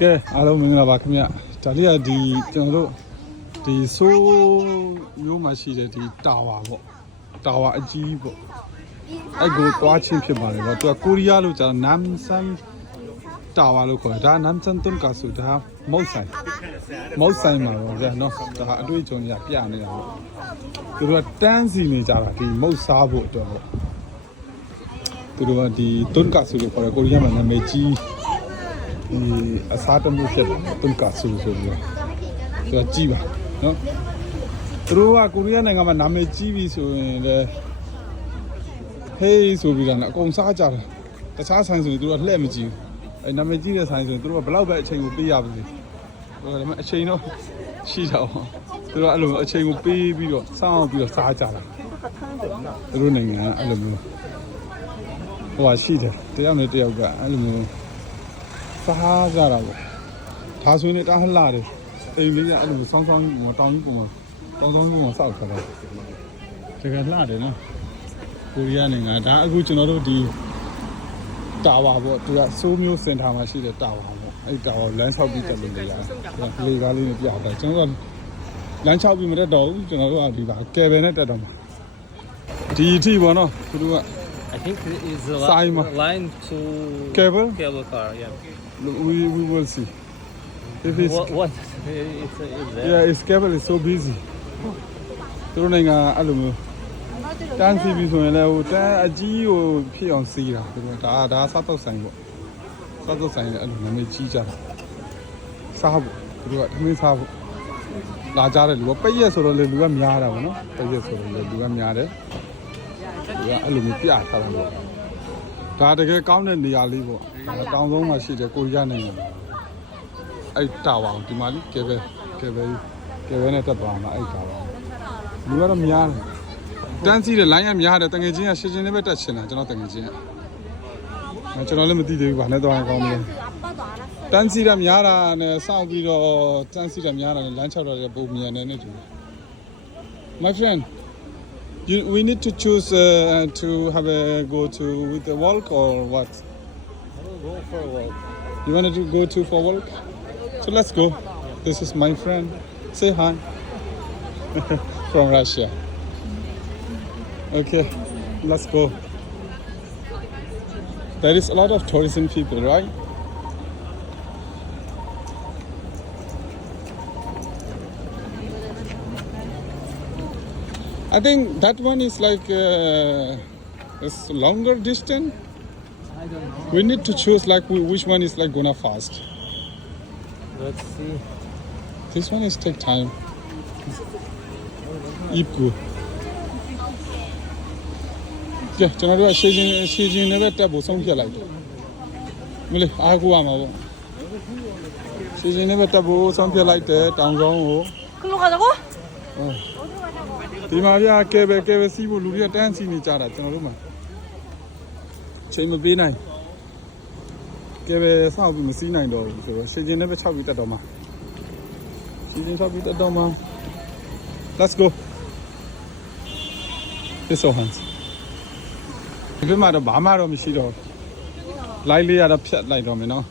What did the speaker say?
ကဲအားလုံးမင်္ဂလာပါခင်ဗျဒါလေးကဒီကျွန်တော်တို့ဒီဆိုးမျိုးမှရှိတဲ့ဒီတာဝါပေါ့တာဝါအကြီးပေါ့အဲ့ကိုတွားချင်းဖြစ်ပါတယ်ပေါ့သူကကိုရီးယားလို့ကြာနမ်ဆန်တာဝါလို့ခေါ်တယ်ဒါနမ်ဆန်တွန်းကာဆိုဒါမုတ်ဆိုင်မှာတော့ဗျာနော်ဒါအတွေ့အကြုံရပြနေတာပေါ့သူတို့ကတန်းစီနေကြတာဒီမုတ်စားဖို့အတွက်ပေါ့သူတို့ကဒီတွန်းကာဆိုလို့ခေါ်တယ်ကိုရီးယားမှာနာမည်ကြီးဒီအစားတမှုဖြစ်တယ်တွန်းကာဆိုပြီးတော့သူကကြီးပါနော်သူတို့ကကိုရီးယားနိုင်ငံမှာနာမည်ကြီးပြီဆိုရင်လည်းဟေးဆိုပြီးတော့အကုန်စားကြတယ်တခြားဆိုင်ဆိုရင်သူတို့ကလှည့်မကြည့်ဘူးအဲနာမည်ကြီးတဲ့ဆိုင်ဆိုရင်သူတို့ကဘယ်လောက်ပဲအချိန်ကိုပေးရပါစေဒါပေမဲ့အချိန်တော့ရှိတာပေါ့သူတို့ကအဲ့လိုအချိန်ကိုပေးပြီးတော့စောင့်ပြီးတော့စားကြတာသူတို့နိုင်ငံကအဲ့လိုမျိုးဟိုရှိတယ်တယောက်နဲ့တယောက်ကအဲ့လိုမျိုးစားကြတာပေါ့ဒါဆိုရင်လည်းတအားလှတယ်အိမ်လေးကအဲ့လိုဆောင်းဆောင်းကြီးတောင်ကြီးပုံမှာတောင်ကြီးပုံမှာစောက်ခါတယ်တကယ်လှတယ်နော်ကိုရီးယားနိုင်ငံဒါအခုကျွန်တော်တို့ဒီတာဝါပေါ့သူကဆိုးမျိုးစင်တာမှာရှိတဲ့တာဝါပေါ့အဲ့တာဝါလမ်းဆောက်ပြီးတက်လို့ရတယ်လေကားလေးနဲ့ပြတာကျွန်တော်တို့လမ်းဆောက်ပြီးမတက်တော့ဘူးကျွန်တော်တို့ကဒီပါကယ်ဘယ်နဲ့တက်တော့မှာဒီအထိပေါ့နော်သူတို့ကI think it is a line to cable car, yeah. We will see. If it's what? It's there. Yeah, its cable is so busy. သူတို့နိုင်ငံအဲ့လိုမျိုးတန်းစီပြီးဆိုရင်လည်းဟိုတန်းအကြီးကိုဖြစ်အောင်စီးတာသူတို့ဒါစားတော့ဆိုင်ပေါ့စားတော့ဆိုင်လည်းအဲ့လိုနာမည်ကြီးကြတာစားဖို့သူတို့ကသမင်းစားဖို့လာကြတယ်လူကပိတ်ရက်ဆိုတော့လေလူကများတာပေါ့နော်ပိတ်ရက်ဆိုတော့လေလူကများတယ်သူကအဲ့လိုမျိုးပြထားတာပေါ့ဒါတကယ်ကောင်းတဲ့နေရာလေးပေါ့တောင်ဆုံးမှာရှိတယ်ကိုရီးယားနိုင်ငံအဲ့တာဝါဒီမှာလေကဲပဲနဲ့တက်သွားမှာအဲ့တာဝါလူကတော့များတယ်တန်းစီတဲ့ line ရများတယ်တငယ်ချင်းကရှင်းလေးပဲတက်ချင်တာကျွန်တော်တငယ်ချင်းကကျွန်တော်လည်းမသိသေးဘူးဗာနဲ့သွားရင်ကောင်းမလဲတန်းစီရများတာနဲ့စောင့်ပြီးတော့တန်းစီရများတာနဲ့လမ်းချောက်တော့ပုံမြန်နေနေတူ My friend we need to choose to have a go to with the walk or what? Go for a walk. You want to go to for walk? So let's go. This is my friend. Say hi. From Russia. Okay, let's go. There is a lot of tourism people, right? I think that one is like it's longer distance. I don't know. We need to choose like which one is like gonna fast. Let's see. This one is take time. Ipgu. Yeah, ကျွန်တော်တို့ကရှေ့ချင်းနဲ့ပဲတက်ဖို့ဆုံးဖြတ်လိုက်တယ်။မလေးအားကိုရမှာပေါ့။ရှေ့ချင်းနဲ့ပဲတက်ဖို့ဆုံးဖြတ်လိုက်တယ်တောင်ဆောင်ကို 글로 가자고? ဒီမှာပြကဲပဲစီးဖို့လူတွေကတန်းစီနေကြတာကျွန်တော်တို့မှာချိန်မပေးနိုင်ကဲပဲစောက်ပြီးမစီးနိုင်တော့ဘူးဆိုတော့ရှေ့ချင်းနဲ့ပဲ6ပြီးတက်တော့မှာရှေ့ချင်း6ပြီးတက်တော့မှာ Let's go This so hands ဒီမှာတော့ဘာမှတော့မရှိတော့ light လေးရတော့ဖြတ်လိုက်တော့မယ်နော်